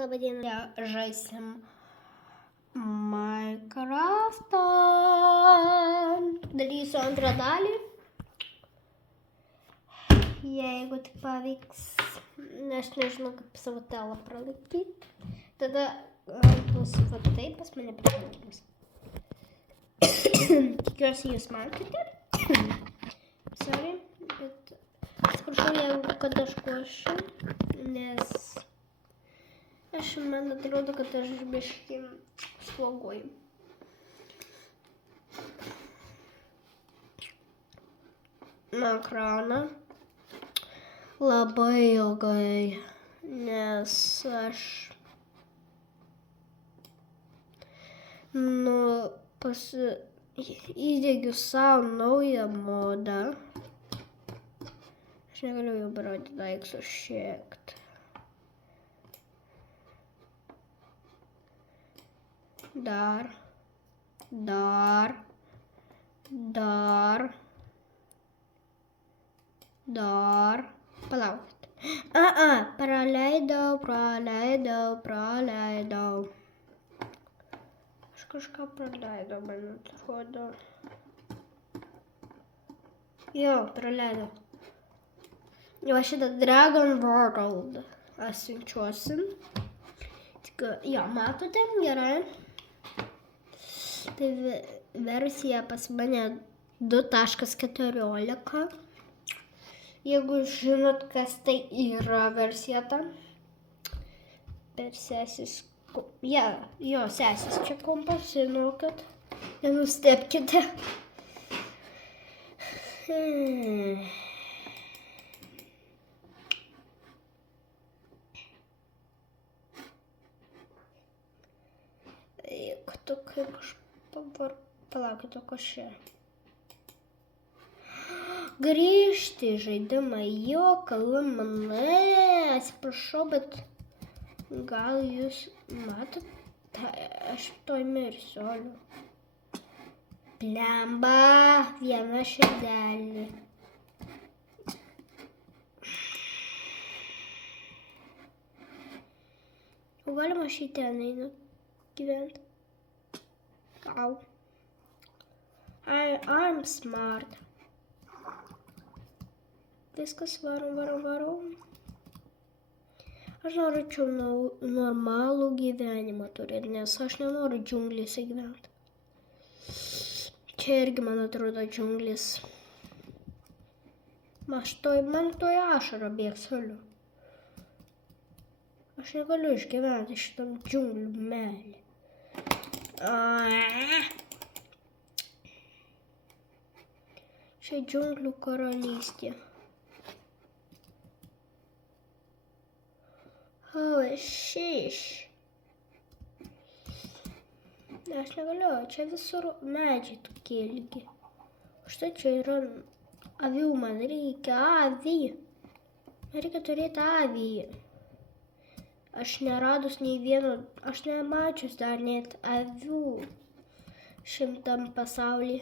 Labadiena, žaisim Minecraftą. Darysiu antrą dalį. Jeigu tik pavyks, aš nežinau, kaip savo telą pralaikyti. Tada bus va taip, pas mane pritaikymas. Tikiuosi, jūs matėte. Sorry, bet atsiprašau, jeigu kad aš košiu, nes man atrodo, kad aš biškį sloguoju. Na ekraną labai ilgai, nes aš įdiegiu savo naują modą. Aš negaliu jau parodyti daiktus šiek. Dar. Palaukit. Praleidau. Aš kažką praleidau, man atrodo. Jo, praleidau. Jau šitą Dragon World atsiunčiuosi. Tik, jo, matote, gerai. Tai versija pas mane 2.14. Jeigu žinot, kas tai yra versija ta. Per sesis. Jo, sesis čia kompas, žinokit. Nenustebkite. Kaip aš palaukit, o kas čia? Grįžti į žaidimą, jo, kalmanai, atsiprašau, bet gal jūs matot, aš toj mirsiu. Blemba, viena širdelė. O galima šį ten einu gyventi? Au. I'm smart. Viskas varom. Aš norėčiau normalų gyvenimą turėti, nes aš nenoriu džiunglėse gyventi. Čia irgi, man atrodo, džiunglės. Man toj ašara bėgs haliu. Aš negaliu išgyventi šitam džiunglių melį. Čia džiunglių karalystė. Šiš. Aš negaliu, čia visur medžiai tokie ilgi. Štai čia yra avių, man reikia avį. Man reikia turėti avį. Aš neradus nei vieno, aš nemačius dar net avių šimtam pasauly.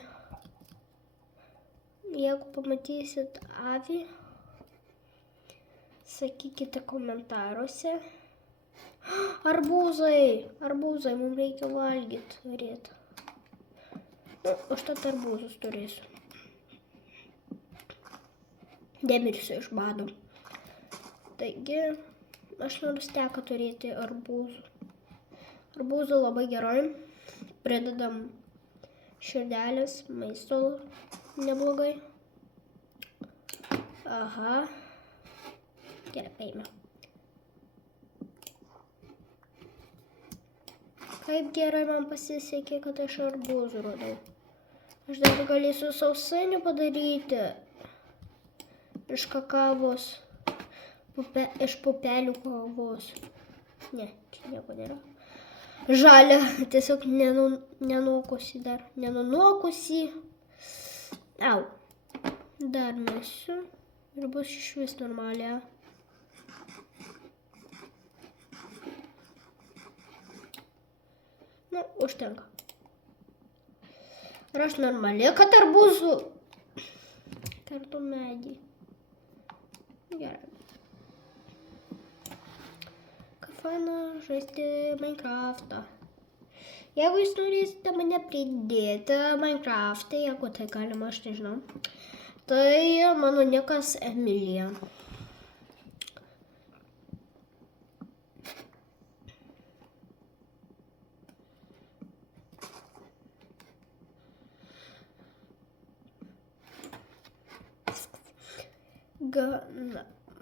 Jeigu pamatysit avį, sakykite komentaruose. Arbūzai, mums reikia valgyti norėti. Užtat arbūzus turėsiu. Demirsiu iš bado. Taigi, aš noriu steką turėti arbūzų. Arbūzų labai gerai. Pridedam širdelės, maisto neblogai. Aha. Gerai, paėmė. Kaip gerai man pasisekė, kad aš arbūzų radau. Aš dar galėsiu sausainių padaryti. Iš kakavos. Iš pupelių kavos. Ne, čia nieko nėra. Žalia, tiesiog nenuokusi dar. Nenuokusi. Au. Dar mesiu. Ir bus iš vis normalia. Nu, užtenka. Ir aš normaliai, kad arbūzų kartu medį. Gerai. faina žaisti Minecraftą. Jeigu jūs norėsite mane pridėti Minecraft'e, jeigu tai galima, aš nežinau, tai mano nikas Emilija.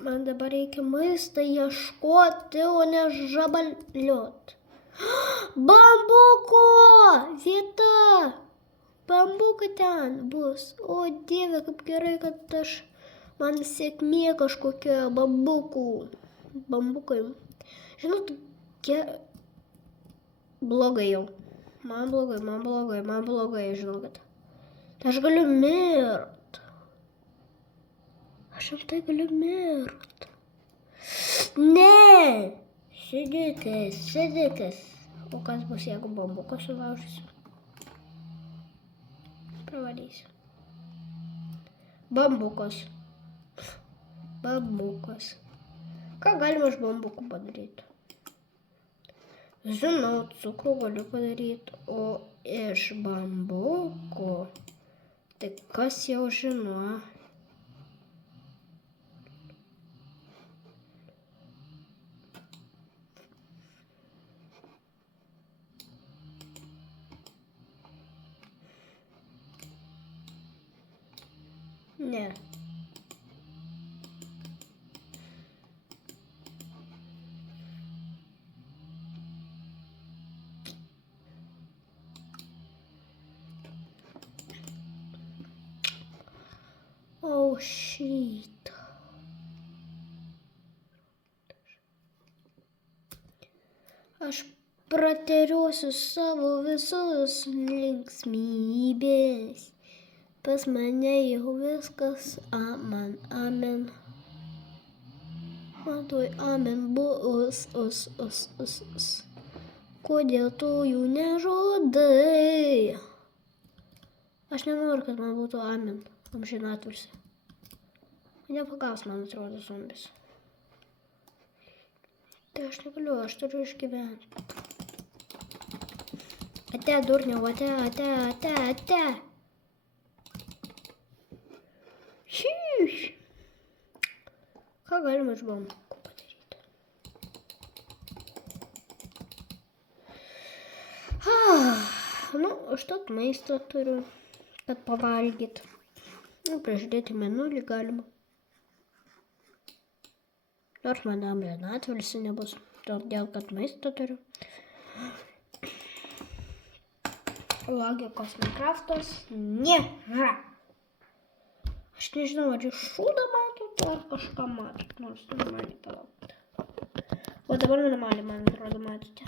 Man dabar reikia maistą ieškoti, o ne žabaliot. Bambuko vieta! Bambukai ten bus. O Dieve, kaip gerai, kad man sėkmė kažkokia bambukai. Žinot, blogai jau. Man blogai, žinokit. Aš galiu mirt. Aš rimtai galiu mirt. Ne! Sėdėkis. O kas bus, jeigu bambuką sulaužysiu? Pravalysiu. Bambukas. Ką galima iš bambukų padaryti? Žinau, cukrų galiu padaryti, o iš bambukų, tai kas jau žino? Ne. Oh shit. Aš prateriosiu savo visus linksmybės. Pas mane jau viskas amen. Man tuoj amen bus. Kodėl tu jų nežudai? Aš nenoriu, kad man būtų amen amžinatilsį. Mane pagaus, man atrodo, zombis. Tai aš negaliu, aš turiu išgyventi. Ate, durniau, ate. Ką galima iš bambukų padaryti? Nu, užtat maisto turiu, kad pavalgyt. Nu, pražiūrėti menulį galima. Nors man amžinatilsį nebus, todėl kad maisto turiu. Logikos Minecraftas nėra. Aš nežinau, ar jūs šūdą matot, ar kažką matot, nors normaliai palaukti. O dabar normaliai, man atrodo, matote.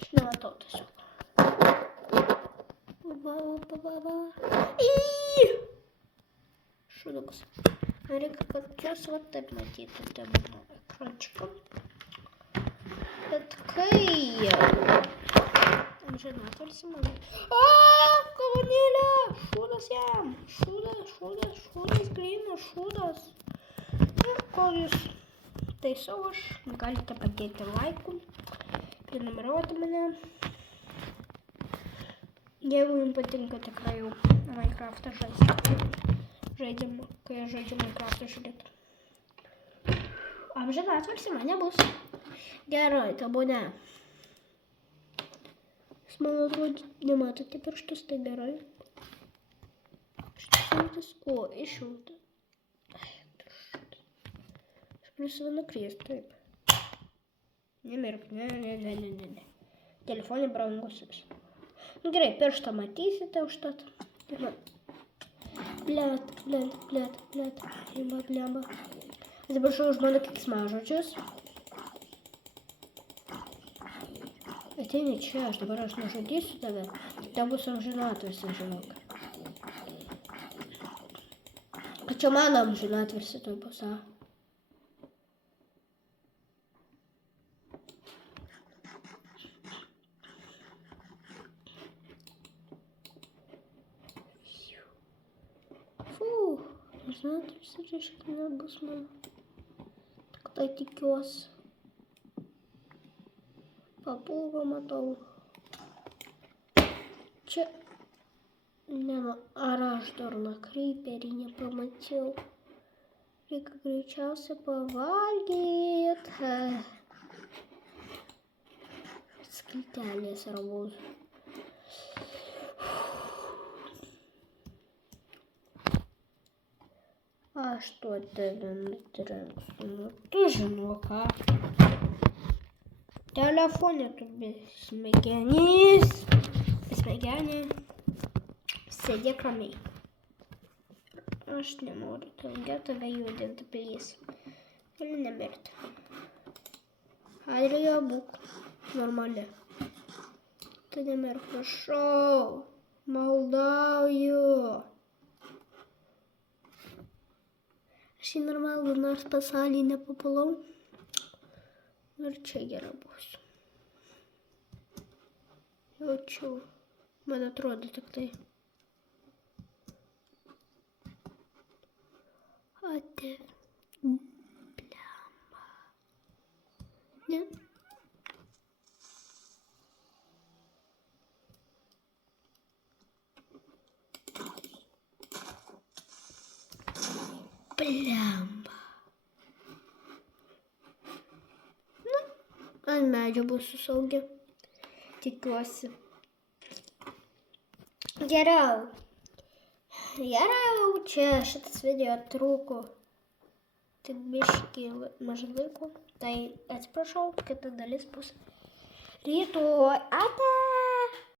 Aš nematau tiesiog. Šūdukas. Reikia, kad jūs va taip matytumėte mano ekrančiuką. Bet kai amžinatilsį man... Kolonėlė! Šūdas jam! Šūdas, grynas šūdas. Ir kol jūs taisau aš, galite padėti laikų, prenumeruoti mane. Jeigu jums patinka tikrai jau Minecraftą žaidimą, kai aš žaidžiu Minecraftą žiūrėti. Amžinatilsį man nebus. Gerai, tebūne. Man atrodo, nematote pirštus, tai gerai. Išjungtas, išjungtas. Aš galiu save nukriesti, taip. Nemirk, ne. Telefonė brangusis. Nu gerai, pirštą matysite užtat. Blet. Blemba. Atsiprašau už mano keiksmažodžius. Ateini čia, aš nužudysiu tave. Tai bus amžinatilsį, žinok. O čia mano amžinatilsį tai bus, Amžinatilsį reiškia nebus mano. Tik tai tikiuosi. Papūgą matau. Čia... Ne, ar aš dar nakryperį nepamačiau. Reikia greičiausiai pavalgyt. Skiltelės rabus. Aš tuo tave nutrenksiu. Nu, tu žinau ką. Telefonė tu besmegenys. Besmegenė. Sėdėk ramiai. Aš nenoriu daugiau tave judinti, plys. Gali nemirti. Adrija, būk normali. Tu nemirk, prašau. Maldauju. Aš į normalų nors pasaulį nepapulau. Ir čia gera būsiu. Jaučiu. Man atrodo tik tai. Ate. Blemba. Ne. Blemba. Na, ant medžio būsiu saugi. Tikiuosi. Geriau. Geriau, čia šitas video truko tik biškį mažai laiko, tai atsiprašau, kita dalis bus rytoj. Ate!